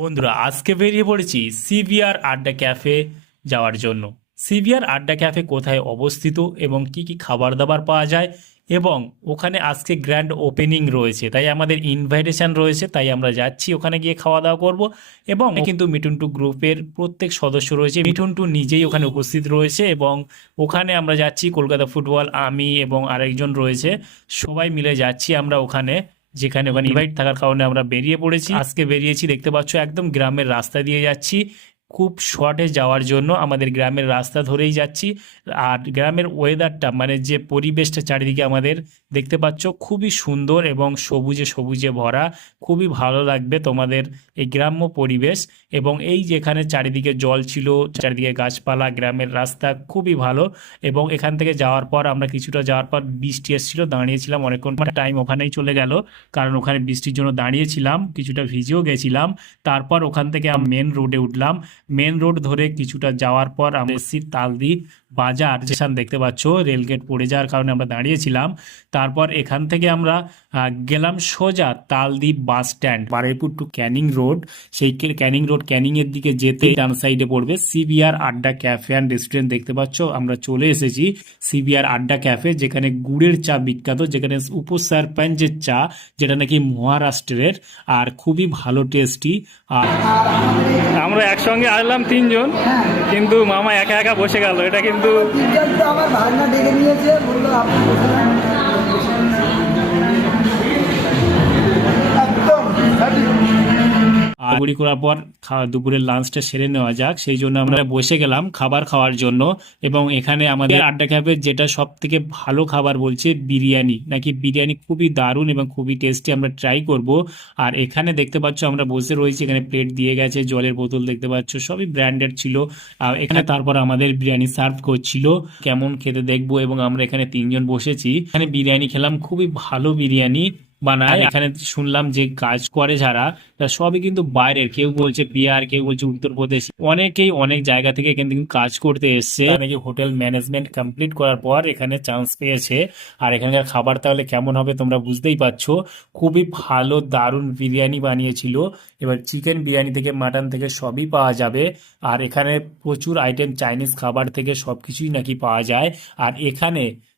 বন্ধুরা আজকে বেরিয়ে পড়েছি সিভিআর আড্ডা ক্যাফে যাওয়ার জন্য। সিভিআর আড্ডা ক্যাফে কোথায় অবস্থিত এবং কি কি খাবার দাবার পাওয়া যায়, এবং ওখানে আজকে গ্র্যান্ড ওপেনিং রয়েছে, তাই আমাদের ইনভাইটেশন রয়েছে, তাই আমরা যাচ্ছি ওখানে গিয়ে খাওয়া দাওয়া করব। এবং কিন্তু মিঠুন টু গ্রুপের প্রত্যেক সদস্য রয়েছে, মিঠুন টু নিজেই ওখানে উপস্থিত রয়েছে, এবং ওখানে আমরা যাচ্ছি কলকাতা ফুটবল, আমি এবং আরেকজন রয়েছে, সবাই মিলে যাচ্ছি আমরা ওখানে। যেখানে ওখানে ইনভাইট থাকার কারণে আমরা বেরিয়ে পড়েছি। আজকে বেরিয়েছি, দেখতে পাচ্ছ একদম গ্রামের রাস্তা দিয়ে যাচ্ছি, খুব শর্টে যাওয়ার জন্য আমাদের গ্রামের রাস্তা ধরেই যাচ্ছি। আর গ্রামের ওয়েদারটা মানে যে পরিবেশটা চারিদিকে আমাদের দেখতে পাচ্ছ খুবই সুন্দর এবং সবুজে সবুজে ভরা, খুবই ভালো লাগবে তোমাদের এই গ্রাম্য পরিবেশ। এবং এই যেখানে চারিদিকে জল ছিল, চারিদিকে গাছপালা, গ্রামের রাস্তা খুবই ভালো। এবং এখান থেকে যাওয়ার পর আমরা কিছুটা যাওয়ার পর বৃষ্টি এসেছিল, দাঁড়িয়েছিলাম অনেকক্ষণ, টাইম ওখানেই চলে গেল, কারণ ওখানে বৃষ্টির জন্য দাঁড়িয়েছিলাম, কিছুটা ভিজেও গেছিলাম। তারপর ওখান থেকে মেন রোডে উঠলাম। মেন রোড ধরে কিছুটা যাওয়ার পর আমরা এসেছি তালদি বাজার, যেখানে দেখতে পাচ্ছ রেলগেট পড়ে যাওয়ার কারণে আমরা দাঁড়িয়েছিলাম। তারপর এখান থেকে আমরা গেলাম সোজা Taldi bus stand, Baruipur to Canning road. সেই ক্যানিং রোড, ক্যানিং এর দিকে যেতে ডান সাইডে পড়বে সিভিআর আড্ডা ক্যাফে অ্যান্ড রেস্টুরেন্ট। দেখতে পাচ্ছ আমরা চলে এসেছি সিভিআর আড্ডা ক্যাফে, যেখানে গুড়ের চা বিখ্যাত, যেখানে উপসারপঞ্চের চা, যেটা নাকি মহারাষ্ট্রের, আর খুবই ভালো টেস্টি। আর আমরা একসঙ্গে আসলাম তিনজন, কিন্তু মামা একা একা বসে গেল, এটা কিন্তু আমার ভাগনা ডেকে নিয়েছে, বললো আপনি ঘুরি করার পর দুপুরের লাঞ্চটা সেরে নেওয়া যাক, সেই জন্য আমরা বসে গেলাম খাবার খাওয়ার জন্য। এবং এখানে আমাদের আড্ডা ক্যাফে যেটা সব থেকে ভালো খাবার বলছে বিরিয়ানি, নাকি বিরিয়ানি খুবই দারুণ এবং খুবই টেস্টি, আমরা ট্রাই করব। আর এখানে দেখতে পাচ্ছ আমরা বসে রয়েছি, এখানে প্লেট দিয়ে গেছে, জলের বোতল দেখতে পাচ্ছ, সবই ব্র্যান্ডেড ছিল। আর এখানে তারপর আমাদের বিরিয়ানি সার্ভ করছিল, কেমন খেতে দেখবো। এবং আমরা এখানে তিনজন বসেছি, এখানে বিরিয়ানি খেলাম, খুবই ভালো বিরিয়ানি বানায়। এখানে শুনলাম যে কাজ করে যারা, তারা সবই কিন্তু বাইরের, কেউ বলছে বিহার, কেউ বলছে উত্তরপ্রদেশ, অনেকেই অনেক জায়গা থেকে এখানে কিন্তু কাজ করতে এসছে। নাকি হোটেল ম্যানেজমেন্ট কমপ্লিট করার পর এখানে চান্স পেয়েছে। আর এখানকার খাবার তাহলে কেমন হবে তোমরা বুঝতেই পারছো, খুবই ভালো দারুণ বিরিয়ানি বানিয়েছিল। এবার চিকেন বিরিয়ানি থেকে মাটন থেকে সবই পাওয়া যাবে। আর এখানে প্রচুর আইটেম, চাইনিজ খাবার থেকে সবকিছুই নাকি পাওয়া যায়।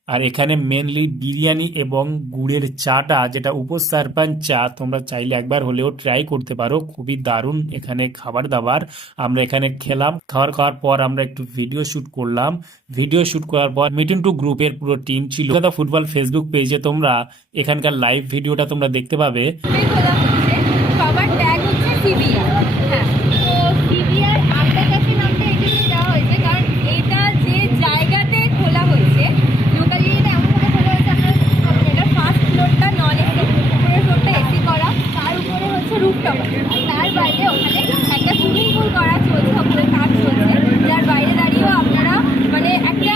আর এখানে মেনলি বিরিয়ানি এবং গুড়ের চাটা, যেটা উপসারপঞ্চ চা, তোমরা চাইলে একবার হলেও ট্রাই করতে পারো, খুবই দারুণ এখানে খাবার দাবার। আমরা এখানে খেলাম, খাওয়ার পর আমরা একটু ভিডিও শুট করলাম। ভিডিও শুট করার পর মিঠুন টু গ্রুপের পুরো টিম ছিল। কলকাতা ফুটবল ফেসবুক পেজে তোমরা এখানকার লাইভ ভিডিওটা তোমরা দেখতে পাবে। সবার ট্যাগ হচ্ছে সিভিআর। হ্যাঁ, তো সিভিআর আড্ডা ক্যাফে নামটা এই জন্য দেওয়া হয়েছে কারণ এটা যে জায়গাতে খোলা হয়েছে, লোকালি এটা এমনভাবে খোলা হয়েছে, আপনার এটা ফার্স্ট ফ্লোরটা নন এসি, উপরের ফ্লোরটা এসি করা, তার উপরে হচ্ছে রুফটপ, আর তার বাইরে ওখানে একটা সুইমিং পুল করা চলছে, ওপরে কাজ চলছে, যার বাইরে দাঁড়িয়েও আপনারা মানে একটা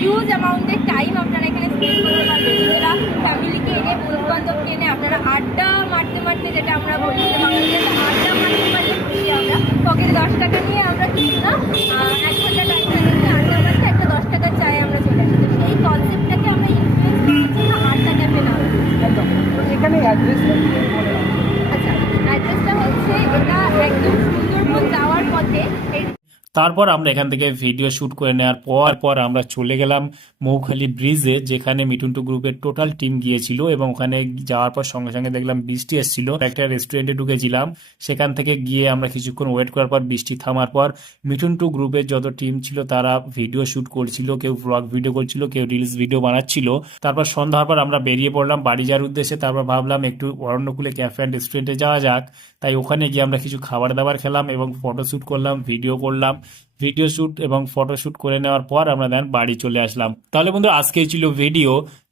হিউজ অ্যামাউন্টের টাইম আপনারা এখানে স্পেন্ড করতে পারবেন। নিজেরা ফ্যামিলিকে এনে, বন্ধু বান্ধবকে এনে আপনারা আড্ডা মারতে মারতে, যেটা আমরা বলি আড্ডা মারতে মারতে খুশি, আমরা পকেটে 10 টাকা নিয়ে আমরা কিছু না 1 ঘন্টা টাইম থাকি, আড্ডা মারতে একটা 10 টাকার চায় আমরা চলে আসি। তো সেই কনসেপ্টটাকে আমরা ইনফ্লুয়েন্স করেছি না আড্ডা ক্যাফে নাম। একদম এখানে অ্যাড্রেসটা আচ্ছা, অ্যাড্রেসটা হচ্ছে এটা একদম সুন্দরবন যাওয়ার পথে। তারপর আমরা এখান থেকে ভিডিও শুট করে নেওয়ার পর আমরা চলে গেলাম মৌখালি ব্রিজে, যেখানে মিঠুন টু গ্রুপের টোটাল টিম গিয়েছিল। এবং ওখানে যাওয়ার পর সঙ্গে সঙ্গে দেখলাম বৃষ্টি এসেছিল, একটা রেস্টুরেন্টে ঢুকেছিলাম, সেখান থেকে গিয়ে আমরা কিছুক্ষণ ওয়েট করার পর বৃষ্টি থামার পর মিঠুন টু গ্রুপের যত টিম ছিল তারা ভিডিও শুট করছিল, কেউ ব্লগ ভিডিও করছিল, কেউ রিলস ভিডিও বানাচ্ছিল। তারপর সন্ধ্যা হওয়ার পর আমরা বেরিয়ে পড়লাম বাড়ি যাওয়ার উদ্দেশ্যে। তারপর ভাবলাম একটু অরণ্যকুলে ক্যাফে অ্যান্ড রেস্টুরেন্টে যাওয়া যাক, তাই ওখানে গিয়ে আমরা কিছু খাবার দাবার খেলাম এবং ফটোশ্যুট করলাম, ভিডিও করলাম। ভিডিও শ্যুট এবং ফটোশ্যুট করে নেওয়ার পর আমরা দেন বাড়ি চলে আসলাম। তাহলে বন্ধু আজকে ছিল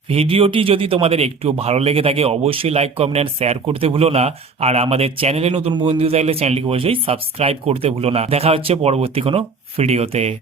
ভিডিওটি যদি তোমাদের একটু ভালো লেগে থাকে অবশ্যই লাইক, কমেন্ট এন্ড শেয়ার করতে ভুলো না। আর আমাদের চ্যানেলে নতুন বন্ধু থাকলে চ্যানেলটিকে অবশ্যই সাবস্ক্রাইব করতে ভুলো না। দেখা হচ্ছে পরবর্তী কোনো ভিডিওতে।